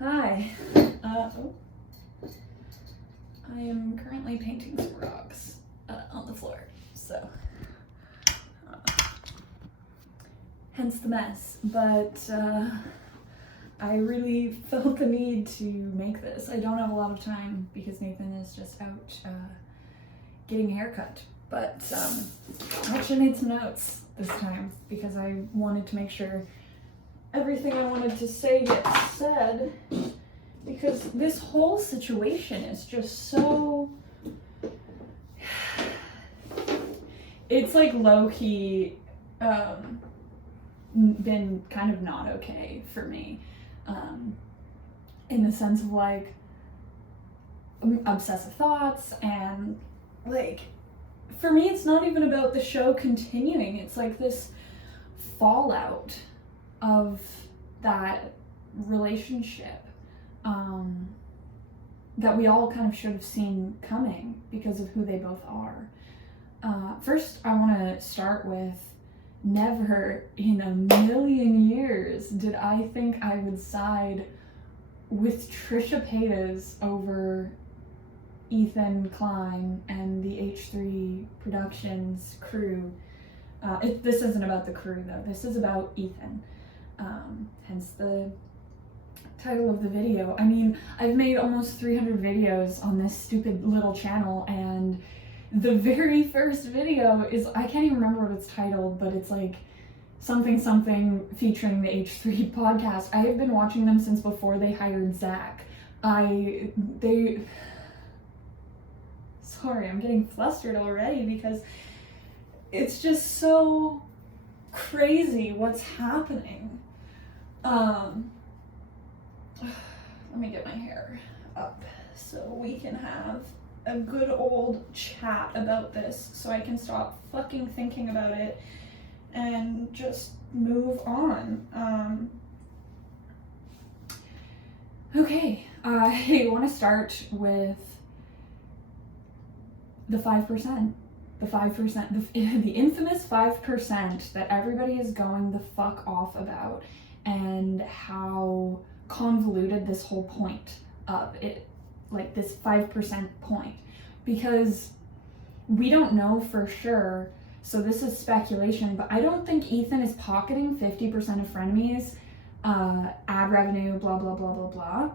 Hi. I am currently painting some rocks on the floor, so hence the mess. But I really felt the need to make this. I don't have a lot of time because Nathan is just out getting a haircut. But I actually made some notes this time because I wanted to make sure everything I wanted to say gets said, because this whole situation is just so, it's like low-key been kind of not okay for me, in the sense of like obsessive thoughts, and like for me it's not even about the show continuing, it's like this fallout of that relationship that we all kind of should have seen coming because of who they both are. First, I want to start with, never in a million years did I think I would side with Trisha Paytas over Ethan Klein and the H3 Productions crew. This isn't about the crew though, this is about Ethan. Hence the title of the video. I mean, I've made almost 300 videos on this stupid little channel, and the very first video is, I can't even remember what it's titled, but it's like something featuring the H3 podcast. I have been watching them since before they hired Zach. Sorry, I'm getting flustered already because it's just so crazy what's happening. Let me get my hair up so we can have a good old chat about this, so I can stop fucking thinking about it and just move on. Okay, I want to start with the 5%. The 5%, the infamous 5% that everybody is going the fuck off about, and how convoluted this whole point of it, like this 5% point, because we don't know for sure, so this is speculation, but I don't think Ethan is pocketing 50% of Frenemies, ad revenue, blah, blah, blah, blah, blah,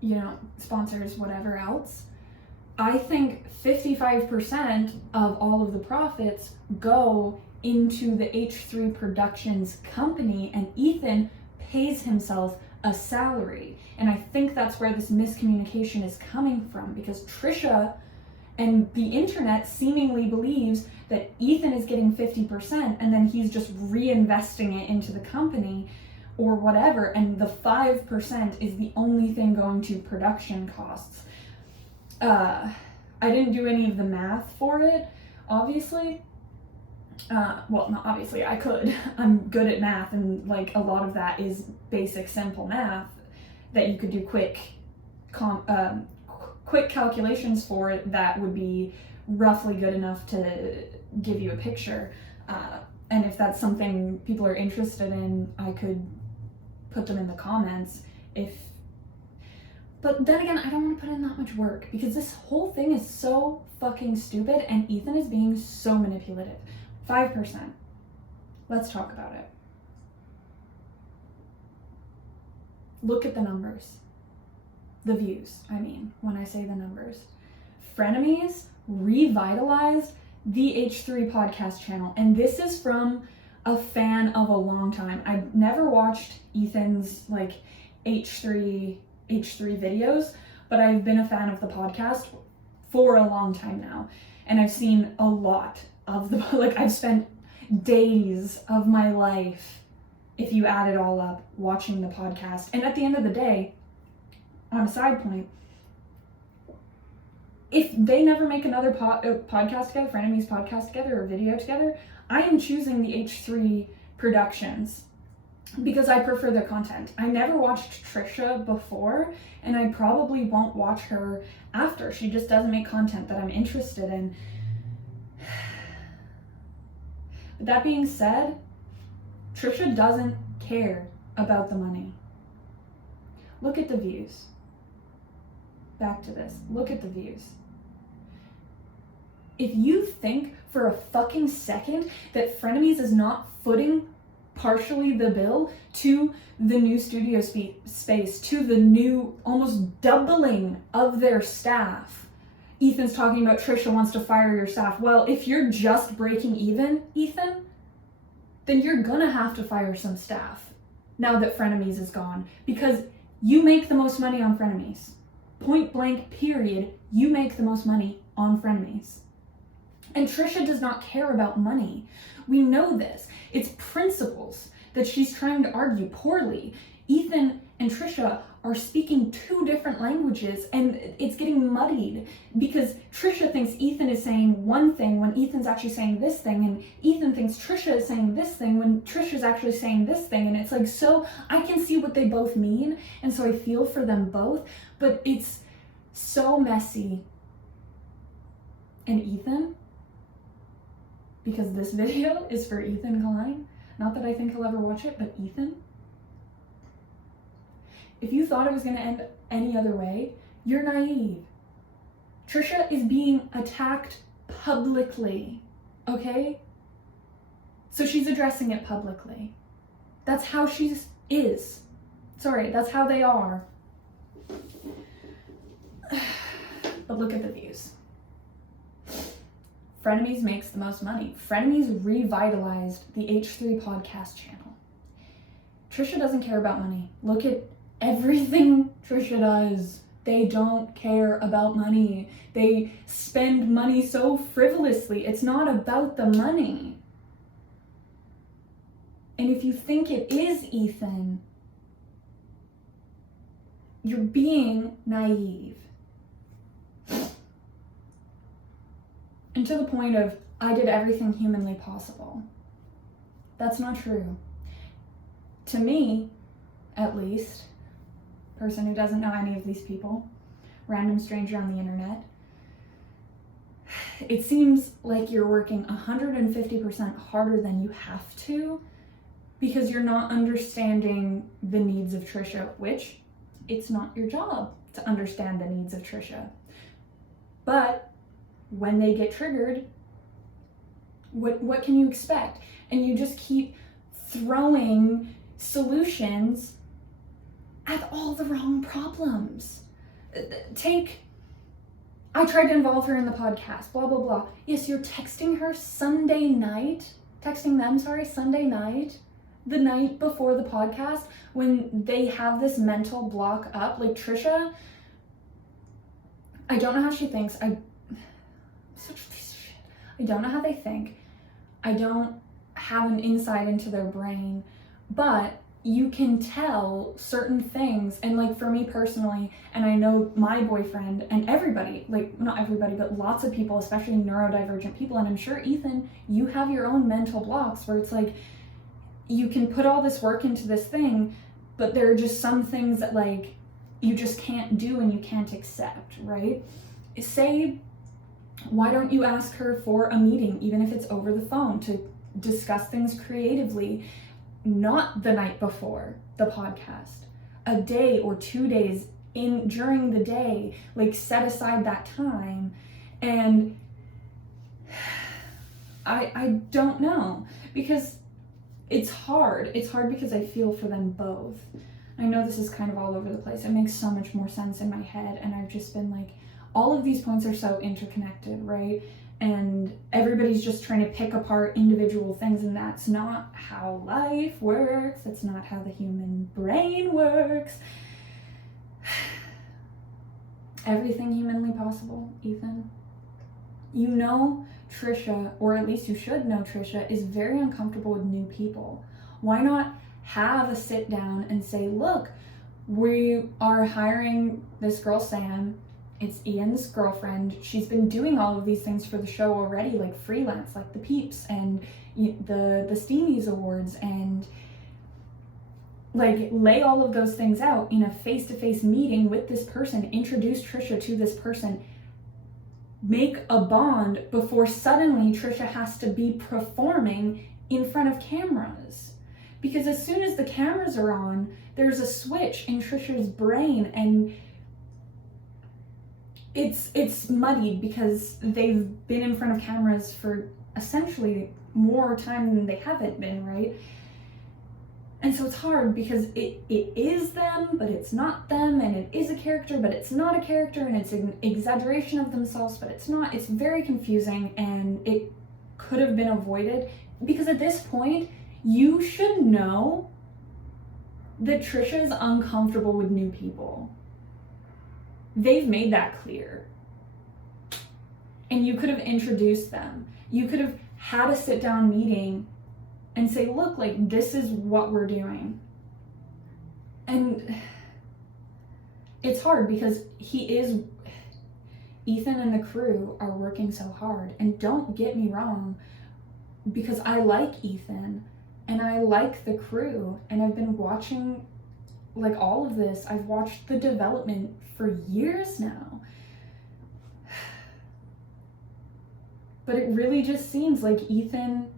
you know, sponsors, whatever else. I think 55% of all of the profits go into the H3 Productions company, and Ethan pays himself a salary. And I think that's where this miscommunication is coming from, because Trisha and the internet seemingly believes that Ethan is getting 50% and then he's just reinvesting it into the company or whatever, and the 5% is the only thing going to production costs. I didn't do any of the math for it, obviously. Well, not obviously, I could. I'm good at math, and like a lot of that is basic, simple math that you could do quick calculations for it that would be roughly good enough to give you a picture. And if that's something people are interested in, I could put them in the comments. But then again, I don't want to put in that much work because this whole thing is so fucking stupid, and Ethan is being so manipulative. 5%. Let's talk about it. Look at the numbers. The views, I mean, when I say the numbers. Frenemies revitalized the H3 podcast channel, and this is from a fan of a long time. I've never watched Ethan's like H3 videos, but I've been a fan of the podcast for a long time now, and I've seen a lot of the, like, I've spent days of my life, if you add it all up, watching the podcast. And at the end of the day, on a side point, if they never make another podcast together, Frenemies podcast together, or video together, I am choosing the H3 Productions because I prefer their content. I never watched Trisha before, and I probably won't watch her after. She just doesn't make content that I'm interested in. But that being said, Trisha doesn't care about the money. Look at the views. Back to this. Look at the views. If you think for a fucking second that Frenemies is not footing partially the bill to the new studio space, to the new almost doubling of their staff. Ethan's talking about Trisha wants to fire your staff. Well, if you're just breaking even, Ethan, then you're gonna have to fire some staff now that Frenemies is gone, because you make the most money on Frenemies. Point blank, period, you make the most money on Frenemies. And Trisha does not care about money. We know this. It's principles that she's trying to argue poorly. Ethan and Trisha are speaking two different languages, and it's getting muddied because Trisha thinks Ethan is saying one thing when Ethan's actually saying this thing, and Ethan thinks Trisha is saying this thing when Trisha's actually saying this thing. And it's like, so I can see what they both mean, and so I feel for them both, but it's so messy. And Ethan, because this video is for Ethan Klein, not that I think he'll ever watch it, but Ethan, if you thought it was going to end any other way, you're naive. Trisha is being attacked publicly, okay? So she's addressing it publicly. That's how she is. Sorry, that's how they are. But look at the views. Frenemies makes the most money. Frenemies revitalized the H3 podcast channel. Trisha doesn't care about money. Look at everything Trisha does. They don't care about money. They spend money so frivolously. It's not about the money. And if you think it is, Ethan, you're being naive. And to the point of, I did everything humanly possible. That's not true. To me, at least, person who doesn't know any of these people, random stranger on the internet, it seems like you're working 150% harder than you have to because you're not understanding the needs of Trisha, which it's not your job to understand the needs of Trisha. But when they get triggered, what can you expect? And you just keep throwing solutions at all the wrong problems. I tried to involve her in the podcast, blah, blah, blah. Yes, you're texting her Sunday night, the night before the podcast, when they have this mental block up. Like Trisha, I don't know how she thinks. Such a piece of shit. I don't know how they think. I don't have an insight into their brain, but you can tell certain things. And like for me personally, and I know my boyfriend and everybody, like not everybody, but lots of people, especially neurodivergent people, and I'm sure Ethan, you have your own mental blocks where it's like, you can put all this work into this thing, but there are just some things that like you just can't do and you can't accept, right? Say, why don't you ask her for a meeting, even if it's over the phone, to discuss things creatively, not the night before the podcast, a day or 2 days during the day, like set aside that time. And I don't know, because it's hard because I feel for them both. I know this is kind of all over the place. It makes so much more sense in my head, and I've just been like, all of these points are so interconnected, right? And everybody's just trying to pick apart individual things, and that's not how life works. That's not how the human brain works. Everything humanly possible, Ethan. You know Trisha, or at least you should know Trisha, is very uncomfortable with new people. Why not have a sit down and say, look, we are hiring this girl, Sam. It's Ian's girlfriend. She's been doing all of these things for the show already, like freelance, like the Peeps and the Steamies Awards, and like lay all of those things out in a face-to-face meeting with this person, introduce Trisha to this person, make a bond before suddenly Trisha has to be performing in front of cameras. Because as soon as the cameras are on, there's a switch in Trisha's brain, and it's muddied because they've been in front of cameras for essentially more time than they haven't been, right? And so it's hard because it is them, but it's not them, and it is a character, but it's not a character, and it's an exaggeration of themselves, but it's not. It's very confusing, and it could have been avoided, because at this point, you should know that Trisha is uncomfortable with new people. They've made that clear. And you could have introduced them. You could have had a sit-down meeting and say, look, like, this is what we're doing. And it's hard because Ethan and the crew are working so hard. And don't get me wrong, because I like Ethan and I like the crew, and I've been watching like all of this. I've watched the development for years now. But it really just seems like Ethan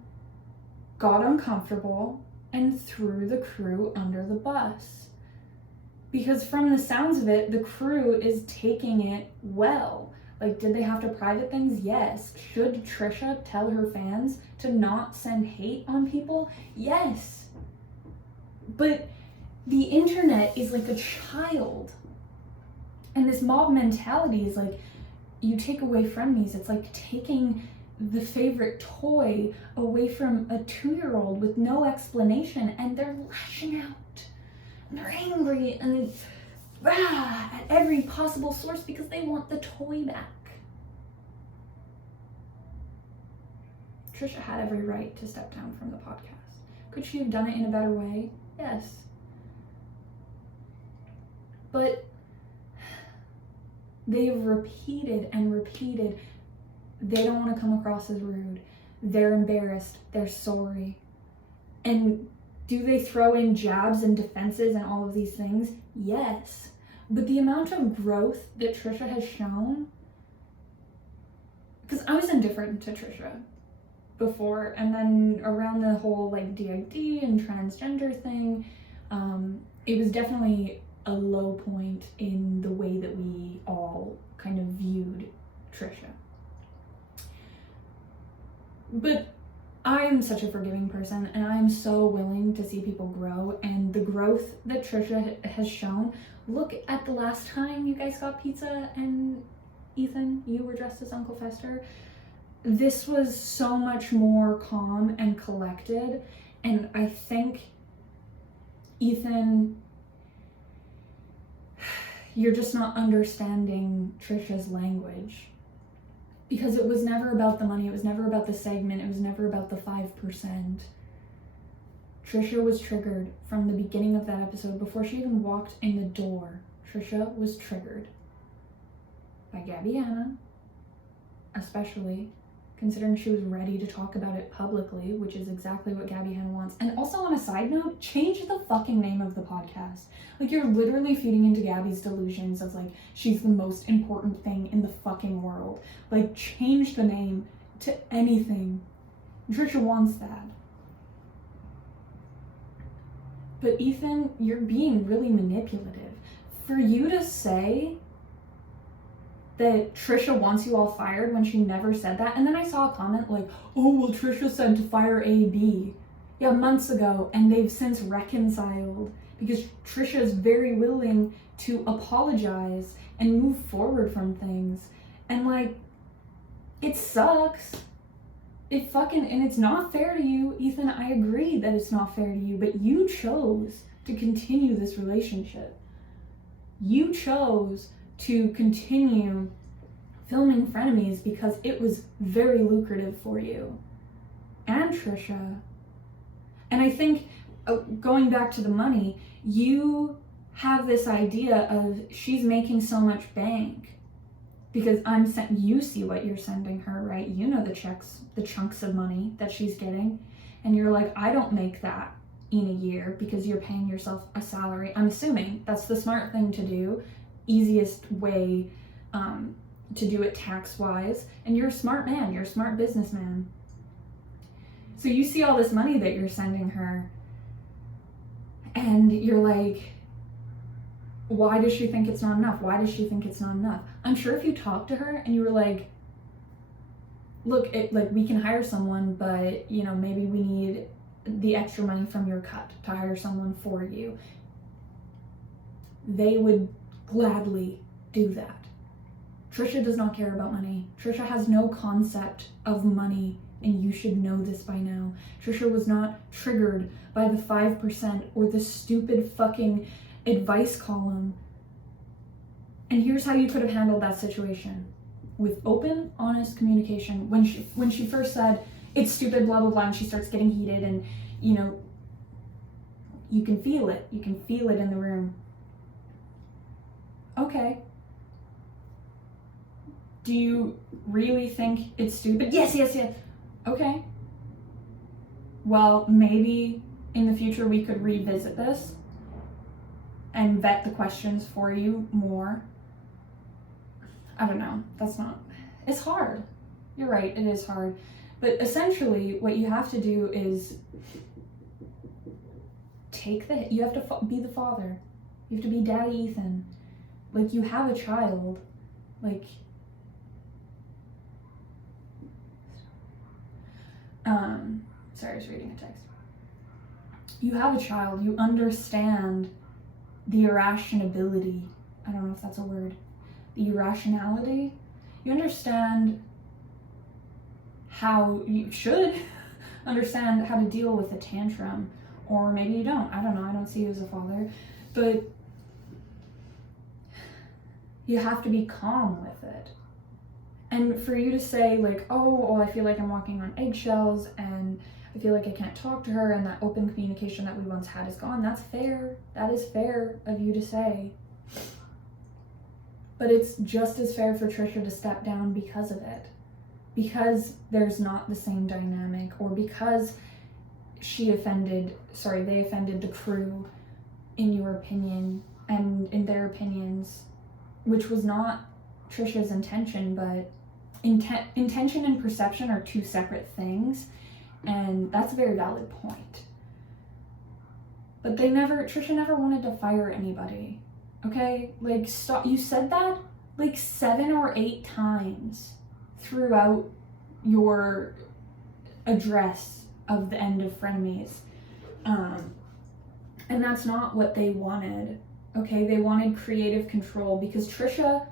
got uncomfortable and threw the crew under the bus. Because from the sounds of it, the crew is taking it well. Like, did they have to private things? Yes. Should Trisha tell her fans to not send hate on people? Yes. But the internet is like a child. And this mob mentality is like, you take away Frenemies, it's like taking the favorite toy away from a 2-year-old with no explanation, and they're lashing out. And they're angry, and at every possible source because they want the toy back. Trisha had every right to step down from the podcast. Could she have done it in a better way? Yes. But they have repeated and repeated, they don't want to come across as rude. They're embarrassed. They're sorry. And do they throw in jabs and defenses and all of these things? Yes. But the amount of growth that Trisha has shown, because I was indifferent to Trisha before, and then around the whole like DID and transgender thing, it was definitely a low point in the way that we all kind of viewed Trisha. But I'm such a forgiving person, and I'm so willing to see people grow, and the growth that Trisha has shown. Look at the last time you guys got pizza and Ethan, you were dressed as Uncle Fester. This was so much more calm and collected, and I think, Ethan, you're just not understanding Trisha's language. Because it was never about the money, it was never about the segment, it was never about the 5%. Trisha was triggered from the beginning of that episode. Before she even walked in the door, Trisha was triggered by Gabbiana, especially considering she was ready to talk about it publicly, which is exactly what Gabbiana wants. And also, on a side note, change the fucking name of the podcast. Like, you're literally feeding into Gabby's delusions of like, she's the most important thing in the fucking world. Like, change the name to anything. Trisha wants that. But Ethan, you're being really manipulative. For you to say that Trisha wants you all fired when she never said that, and then I saw a comment like, oh, well, Trisha said to fire AB. Yeah, months ago, and they've since reconciled because Trisha is very willing to apologize and move forward from things. And like, it sucks. And it's not fair to you, Ethan. I agree that it's not fair to you, but you chose to continue this relationship. You chose to continue filming Frenemies because it was very lucrative for you and Trisha. And I think, going back to the money, you have this idea of she's making so much bank because you see what you're sending her, right? You know the chunks of money that she's getting, and you're like, I don't make that in a year because you're paying yourself a salary. I'm assuming that's the smart thing to do, easiest way to do it tax-wise, and you're a smart man, you're a smart businessman. So you see all this money that you're sending her, And you're like, why does she think it's not enough? Why does she think it's not enough? I'm sure if you talked to her and you were like, look, we can hire someone, but maybe we need the extra money from your cut to hire someone for you, they would gladly do that. Trisha does not care about money. Trisha has no concept of money, and you should know this by now. Trisha was not triggered by the 5% or the stupid fucking advice column. And here's how you could have handled that situation. With open, honest communication. When she first said, it's stupid, blah, blah, blah, and she starts getting heated, and, you can feel it. You can feel it in the room. Okay. Do you really think it's stupid? Yes. Okay. Well, maybe in the future we could revisit this and vet the questions for you more. I don't know. It's hard. You're right, it is hard. But essentially, what you have to do is take the hit. You have to be the father. You have to be Daddy Ethan. Like, you have a child. Like, sorry, I was reading a text. You have a child. You understand the irrationality. I don't know if that's a word. The irrationality. You understand how you should understand how to deal with a tantrum, or maybe you don't. I don't know. I don't see you as a father, but you have to be calm with it. And for you to say like, oh, I feel like I'm walking on eggshells and I feel like I can't talk to her, and that open communication that we once had is gone. That's fair. That is fair of you to say. But it's just as fair for Trisha to step down because of it. Because there's not the same dynamic, or because they offended the crew, in your opinion, and in their opinions, which was not Trisha's intention, but intention and perception are two separate things, and that's a very valid point. But Trisha never wanted to fire anybody, okay? Like, stop. You said that like 7 or 8 times throughout your address of the end of Frenemies. And that's not what they wanted, okay? They wanted creative control, because Trisha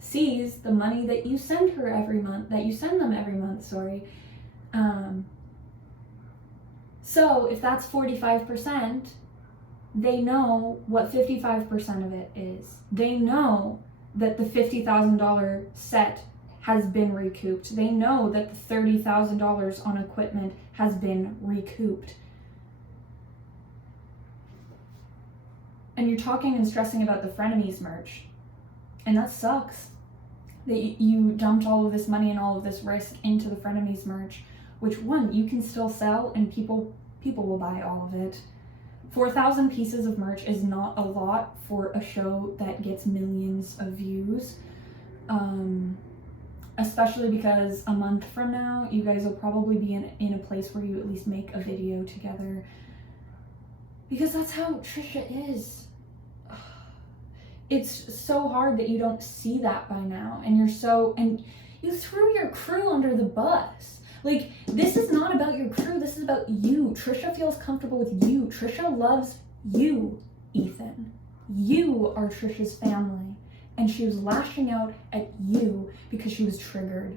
sees the money that you send them every month, sorry. So if that's 45%, they know what 55% of it is. They know that the $50,000 set has been recouped. They know that the $30,000 on equipment has been recouped. And you're talking and stressing about the Frenemies merch. And that sucks. That you dumped all of this money and all of this risk into the Frenemies merch, which, one, you can still sell and people will buy all of it. 4,000 pieces of merch is not a lot for a show that gets millions of views. Especially because a month from now, you guys will probably be in a place where you at least make a video together. Because that's how Trisha is. It's so hard that you don't see that by now. And you threw your crew under the bus. Like, this is not about your crew, this is about you. Trisha feels comfortable with you. Trisha loves you, Ethan. You are Trisha's family. And she was lashing out at you because she was triggered.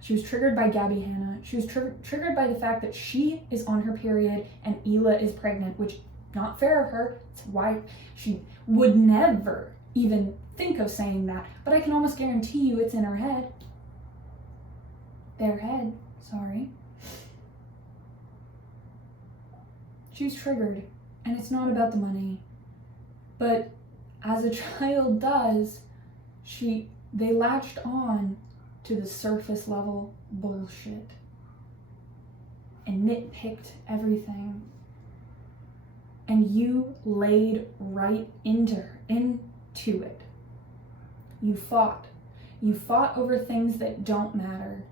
She was triggered by Gabby Hanna. She was triggered by the fact that she is on her period and Hila is pregnant, which, not fair of her. It's why she would never even think of saying that. But I can almost guarantee you it's in her head. Their head, sorry. She's triggered, and it's not about the money. But as a child does, they latched on to the surface level bullshit and nitpicked everything. And you laid right into it. You fought. You fought over things that don't matter.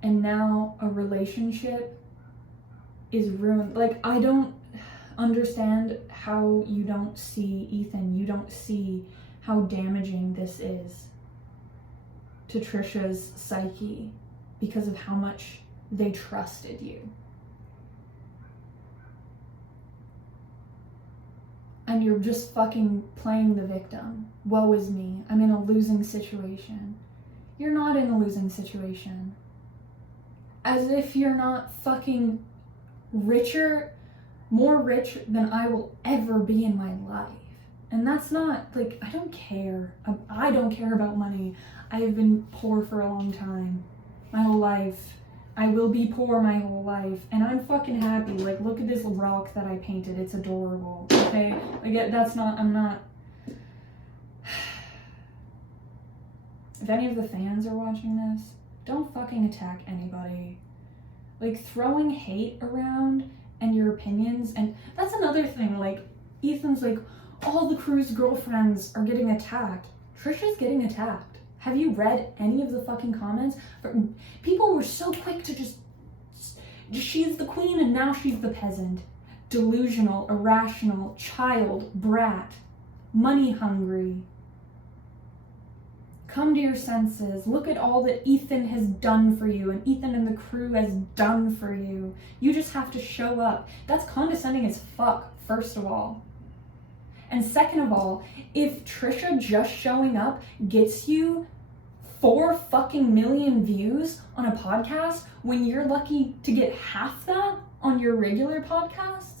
And now a relationship is ruined. Like, understand how you don't see Ethan. You don't see how damaging this is to Trisha's psyche because of how much they trusted you. And you're just fucking playing the victim. Woe is me. I'm in a losing situation. You're not in a losing situation. As if you're not fucking more rich than I will ever be in my life. And that's not, like, I don't care. I don't care about money. I have been poor for a long time. My whole life. I will be poor my whole life. And I'm fucking happy. Like, look at this rock that I painted. It's adorable. Okay? Like, I'm not... If any of the fans are watching this, don't fucking attack anybody. Like, throwing hate around and your opinions, and that's another thing. Like, Ethan's like, all the crew's girlfriends are getting attacked. Trisha's getting attacked. Have you read any of the fucking comments? People were so quick to just she's the queen and now she's the peasant. Delusional, irrational, child, brat, money hungry. Come to your senses. Look at all that Ethan has done for you and Ethan and the crew has done for you. You just have to show up. That's condescending as fuck, first of all. And second of all, if Trisha just showing up gets you 4 fucking million views on a podcast when you're lucky to get half that on your regular podcasts,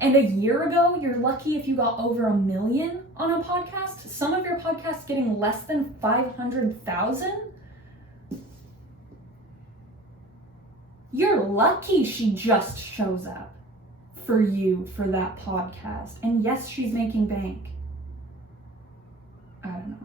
and a year ago you're lucky if you got over 1 million on a podcast, some of your podcasts getting less than 500,000, you're lucky she just shows up for you for that podcast. And yes, she's making bank. I don't know.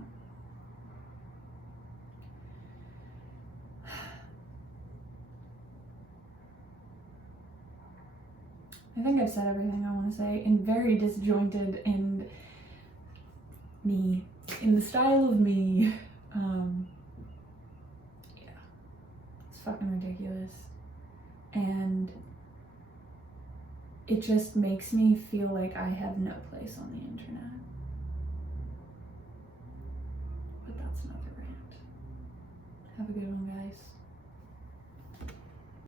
I think I've said everything I want to say in very disjointed and me, in the style of me. Yeah, it's fucking ridiculous. And it just makes me feel like I have no place on the internet. But that's another rant. Have a good one, guys.